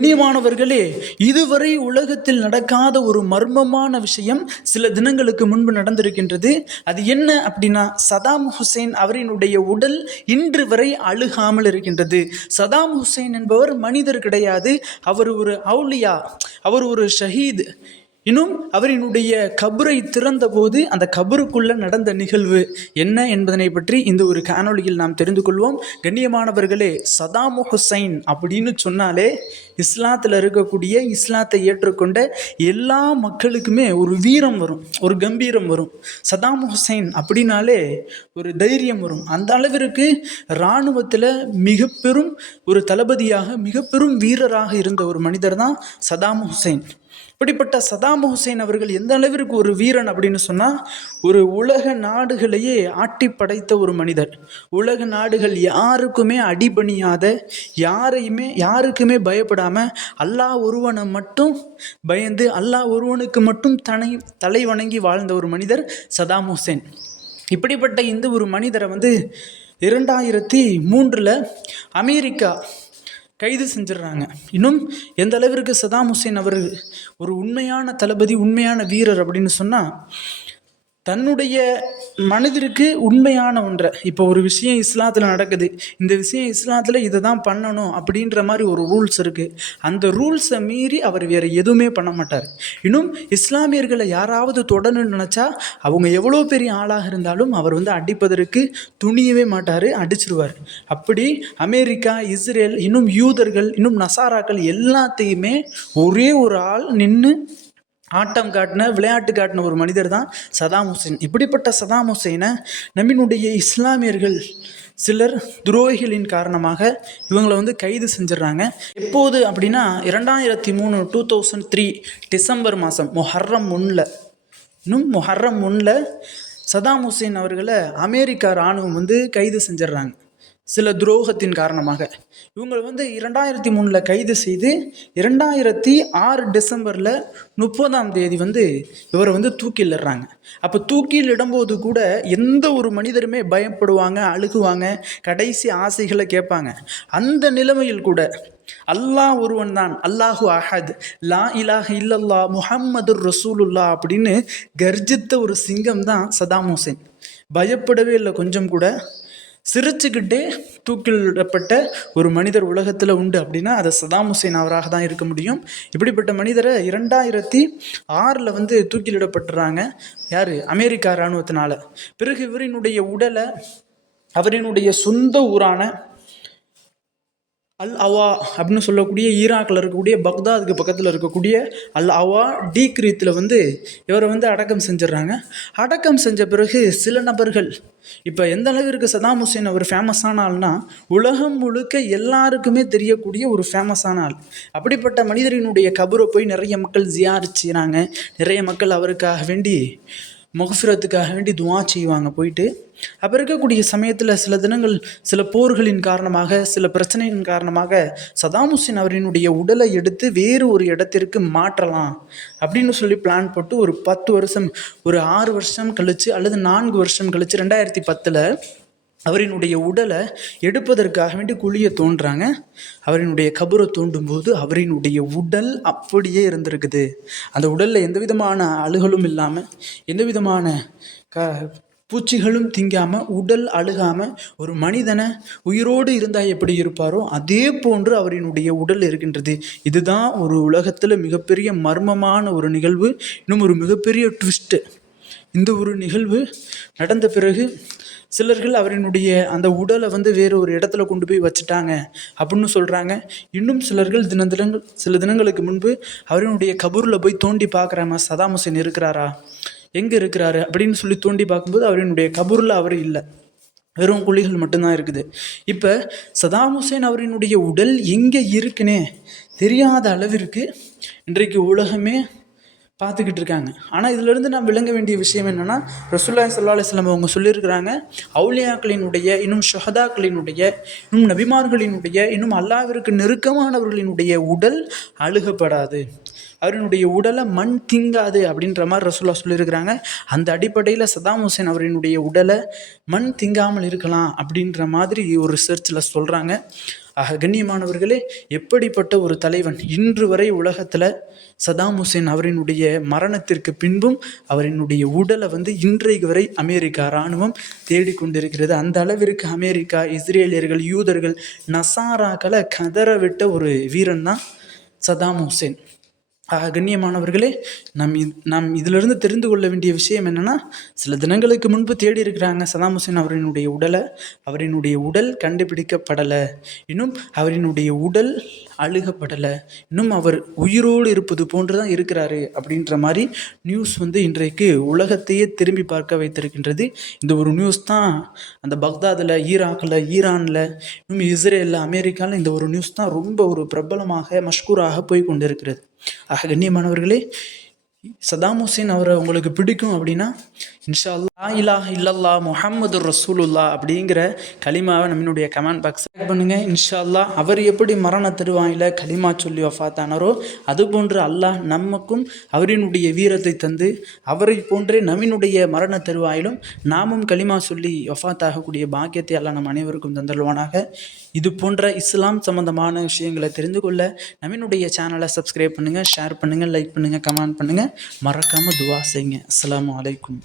கண்ணியமானவர்களே இதுவரை உலகத்தில் நடக்காத ஒரு மர்மமான விஷயம் சில தினங்களுக்கு முன்பு நடந்திருக்கின்றது. அது என்ன அப்படின்னா சதாம் ஹுசைன் அவரினுடைய உடல் இன்று வரை அழுகாமல் இருக்கின்றது. சதாம் ஹுசைன் என்பவர் மனிதர் கிடையாது. அவர் ஒரு அவுலியா அவர் ஒரு ஷஹீத் இன்னும் அவரினுடைய கபரை திறந்தபோது அந்த கபருக்குள்ள நடந்த நிகழ்வு என்ன என்பதனை பற்றி இந்த ஒரு காணொளியில் நாம் தெரிந்து கொள்வோம். கண்ணியமானவர்களே சதாம் ஹுசைன் அப்படின்னு சொன்னாலே இஸ்லாத்தில் இருக்கக்கூடிய இஸ்லாத்தை ஏற்றுக்கொண்ட எல்லா மக்களுக்குமே ஒரு வீரம் வரும் ஒரு கம்பீரம் வரும். சதாம் ஹுசைன் அப்படின்னாலே ஒரு தைரியம் வரும். அந்த அளவிற்கு இராணுவத்தில் மிக பெரும் ஒரு தளபதியாக மிக பெரும் வீரராக இருந்த ஒரு மனிதர் தான் சதாம் ஹுசைன். இப்படிப்பட்ட சதாம் ஹுசைன் அவர்கள் எந்த அளவிற்கு ஒரு வீரன் அப்படின்னு சொன்னால் ஒரு உலக நாடுகளையே ஆட்டி படைத்த ஒரு மனிதர். உலக நாடுகள் யாருக்குமே அடிபணியாத யாரையுமே யாருக்குமே பயப்படாமல் அல்லாஹ் ஒருவனை மட்டும் பயந்து அல்லாஹ் ஒருவனுக்கு மட்டும் தனை தலை வணங்கி வாழ்ந்த ஒரு மனிதர் சதாம் ஹுசேன். இப்படிப்பட்ட இந்த ஒரு மனிதரை வந்து இரண்டாயிரத்தி மூன்றில் அமெரிக்கா கைது செஞ்சிடுறாங்க. இன்னும் எந்த அளவிற்கு சதாம் ஹுசேன் அவர் ஒரு உண்மையான தளபதி உண்மையான வீரர் அப்படின்னு சொன்னால் தன்னுடைய மனதிற்கு உண்மையான ஒன்றை. இப்போ ஒரு விஷயம் இஸ்லாத்தில் நடக்குது. இந்த விஷயம் இஸ்லாத்தில் இதை தான் பண்ணணும் அப்படின்ற மாதிரி ஒரு ரூல்ஸ் இருக்குது அந்த ரூல்ஸை மீறி அவர் வேறு எதுவுமே பண்ண மாட்டார். இன்னும் இஸ்லாமியர்களை யாராவது தொடரணும்னு நினச்சா அவங்க எவ்வளோ பெரிய ஆளாக இருந்தாலும் அவர் வந்து அடிப்பதற்கு துணியவே மாட்டார் அடிச்சிருவார். அப்படி அமெரிக்கா இஸ்ரேல் இன்னும் யூதர்கள் இன்னும் நசாராக்கள் எல்லாத்தையுமே ஒரே ஒரு ஆள் நின்று ஆட்டம் காட்டின விளையாட்டு காட்டின ஒரு மனிதர் தான் சதாம் ஹுசைன். இப்படிப்பட்ட சதாம் ஹுசைனை நம்மினுடைய இஸ்லாமியர்கள் சிலர் துரோகிகளின் காரணமாக இவங்களை வந்து கைது செஞ்சிடுறாங்க. எப்போது அப்படின்னா இரண்டாயிரத்தி மூணு டூ தௌசண்ட் த்ரீ டிசம்பர் மாதம் மொஹர்ரம் ஒன்றில் இன்னும் மொஹர்ரம் ஒன்றில் சதாம் ஹுசைன் அவர்களை அமெரிக்கா இராணுவம் வந்து கைது செஞ்சிடுறாங்க. சில துரோகத்தின் காரணமாக. இவங்களை வந்து இரண்டாயிரத்தி மூணில் கைது செய்து இரண்டாயிரத்தி ஆறு டிசம்பரில் முப்பதாம் தேதி வந்து இவரை வந்து தூக்கிலிடுறாங்க. அப்போ தூக்கில் இடும்போது கூட எந்த ஒரு மனிதருமே பயப்படுவாங்க அழுகுவாங்க கடைசி ஆசைகளை கேட்பாங்க. அந்த நிலைமையில் கூட அல்லாஹ் ஒருவன் தான் அல்லாஹு அஹத் லா இலாஹ இல்லல்லா முஹம்மது ரசூலுல்லா அப்படின்னு கர்ஜித்த ஒரு சிங்கம் தான் சதாம் ஹுசேன். பயப்படவே இல்லை கொஞ்சம் கூட. சிரிச்சுக்கிட்டே தூக்கிலிடப்பட்ட ஒரு மனிதர் உலகத்தில் உண்டு அப்படின்னா அது சதாம் ஹுசேன் அவராக தான் இருக்க முடியும். இப்படிப்பட்ட மனிதரை இரண்டாயிரத்தி ஆறில் வந்து தூக்கிலிடப்பட்டுறாங்க. யார்? அமெரிக்கா இராணுவத்தினால. பிறகு இவரினுடைய உடலை அவரினுடைய சொந்த ஊரான அல் அவா அப்படின்னு சொல்லக்கூடிய ஈராக்கில் இருக்கக்கூடிய பக்தாதுக்கு பக்கத்தில் இருக்கக்கூடிய அல் அவா டீக்ரீத்தில் வந்து இவரை வந்து அடக்கம் செஞ்சிடுறாங்க. அடக்கம் செஞ்ச பிறகு சில நபர்கள் இப்போ எந்த அளவிற்கு சதாம் ஹுசேன் அவர் ஃபேமஸான ஆள்னா உலகம் முழுக்க எல்லாருக்குமே தெரியக்கூடிய ஒரு ஃபேமஸான ஆள். அப்படிப்பட்ட மனிதரினுடைய கபரை போய் நிறைய மக்கள் ஜியாரிச்சுறாங்க நிறைய மக்கள் அவருக்காக வேண்டி மகஃபிரத்துக்காக வேண்டி துவா செய்வாங்க. போயிட்டு அப்போ இருக்கக்கூடிய சமயத்தில் சில தினங்கள் சில போர்களின் காரணமாக சில பிரச்சனையின் காரணமாக சதாம் ஹுசேன் அவரினுடைய உடலை எடுத்து வேறு ஒரு இடத்திற்கு மாற்றலாம் அப்படின்னு சொல்லி பிளான் போட்டு ஒரு பத்து வருஷம் ஒரு ஆறு வருஷம் கழித்து அல்லது நான்கு வருஷம் கழித்து ரெண்டாயிரத்தி பத்தில் அவரினுடைய உடலை எடுப்பதற்காக வேண்டி குழியை தோன்றாங்க. அவரினுடைய கபரை தோண்டும்போது அவரினுடைய உடல் அப்படியே இருந்திருக்குது. அந்த உடலில் எந்த விதமான அழுகலும் இல்லாமல் எந்த விதமான க பூச்சிகளும் திங்காமல் உடல் அழுகாமல் ஒரு மனிதனை உயிரோடு இருந்தால் எப்படி இருப்பாரோ அதே போன்று அவரினுடைய உடல் இருக்கின்றது. இதுதான் ஒரு உலகத்தில் மிகப்பெரிய மர்மமான ஒரு நிகழ்வு. இன்னும் ஒரு மிகப்பெரிய ட்விஸ்ட்டு இந்த ஒரு நிகழ்வு நடந்த பிறகு சிலர்கள் அவரினுடைய அந்த உடலை வந்து வேறு ஒரு இடத்துல கொண்டு போய் வச்சுட்டாங்க அப்படின்னு சொல்கிறாங்க இன்னும் சிலர்கள் தின தினங்கள் சில தினங்களுக்கு முன்பு அவரினுடைய கபூரில் போய் தோண்டி பார்க்குறாங்க சதாம் ஹுசேன் இருக்கிறாரா? எங்கே இருக்கிறாரு? அப்படின்னு சொல்லி தோண்டி பார்க்கும்போது அவரினுடைய கபூரில் அவர் இல்லை. வெறும் குழிகள் மட்டும்தான் இருக்குது. இப்போ சதாம் ஹுசேன் அவரினுடைய உடல் எங்கே இருக்குன்னே தெரியாத அளவிற்கு இன்றைக்கு உலகமே பார்த்துக்கிட்டு இருக்காங்க ஆனால் இதிலிருந்து நான் விளங்க வேண்டிய விஷயம் என்னென்னா ரசுல்லா சல்லா அலிஸ்லாம் அவங்க சொல்லியிருக்கிறாங்க அவுலியாக்களினுடைய இன்னும் ஷஹதாக்களினுடைய இன்னும் நபிமார்களினுடைய இன்னும் அல்லாவிற்கு நெருக்கமானவர்களினுடைய உடல் அழுகப்படாது. அவரினுடைய உடலை மண் திங்காது அப்படின்ற மாதிரி ரசுல்லா சொல்லியிருக்கிறாங்க. அந்த அடிப்படையில் சதாம் ஹுசேன் அவரினுடைய உடலை மண் திங்காமல் இருக்கலாம் அப்படின்ற மாதிரி ஒரு ரிசர்ச்சில் சொல்கிறாங்க ஆக கண்ணியமானவர்களே எப்படிப்பட்ட ஒரு தலைவன் இன்று வரை உலகத்தில் சதாம் ஹுசேன் அவரினுடைய மரணத்திற்கு பின்பும் அவரினுடைய உடலை வந்து இன்றைக்கு வரை அமெரிக்கா இராணுவம் தேடிக்கொண்டிருக்கிறது. அந்த அளவிற்கு அமெரிக்கா இஸ்ரேலியர்கள் யூதர்கள் நசாராக்களை கதற விட்ட ஒரு வீரன் தான் சதாம் ஹுசேன். ஆக கண்ணியமானவர்களே நம் இத் நாம் இதிலிருந்து தெரிந்து கொள்ள வேண்டிய விஷயம் என்னென்னா சில தினங்களுக்கு முன்பு தேடி இருக்கிறாங்க சதாம் ஹுசேன் அவரினுடைய உடலை. அவரினுடைய உடல் கண்டுபிடிக்கப்படலை. இன்னும் அவரினுடைய உடல் அழுகப்படலை. இன்னும் அவர் உயிரோடு இருப்பது போன்று தான் இருக்கிறாரு அப்படின்ற மாதிரி நியூஸ் வந்து இன்றைக்கு உலகத்தையே திரும்பி பார்க்க வைத்திருக்கின்றது. இந்த ஒரு நியூஸ் தான் அந்த பக்தாதில் ஈராக்கில் ஈரானில் இன்னும் இஸ்ரேலில் அமெரிக்காவில் இந்த ஒரு நியூஸ் தான் ரொம்ப ஒரு பிரபலமாக மஷ்கூராக போய் கொண்டிருக்கிறது. ஆக கண்ணியமானவர்களே சதாம் ஹுசேன் அவரை உங்களுக்கு பிடிக்கும் அப்படின்னா இன்ஷா அல்லா இலாஹ இல்லல்லா முஹம்மது ரசூலுல்லா அப்படிங்கிற கலிமாவை நம்மளுடைய கமெண்ட் பாக்ஸ் பண்ணுங்க. இன்ஷா அல்லா அவர் எப்படி மரண தருவாயில கலிமா சொல்லி வஃத்தானாரோ அதுபோன்று அல்லாஹ் நமக்கும் அவரினுடைய வீரத்தை தந்து அவரை போன்றே நவீனுடைய மரண தருவாயிலும் நாமும் கலிமா சொல்லி வஃபாத்தாகக்கூடிய பாக்கியத்தை அல்லாஹ் நம் அனைவருக்கும் தந்தருவானாக இது போன்ற இஸ்லாம் சம்பந்தமான விஷயங்களை தெரிந்து கொள்ள நவீனுடைய சேனலை சப்ஸ்கிரைப் பண்ணுங்கள் ஷேர் பண்ணுங்கள் லைக் பண்ணுங்கள் கமெண்ட் பண்ணுங்கள் மறக்காமல் துவா செய்யுங்க. அஸ்லாம் அலைக்கும்.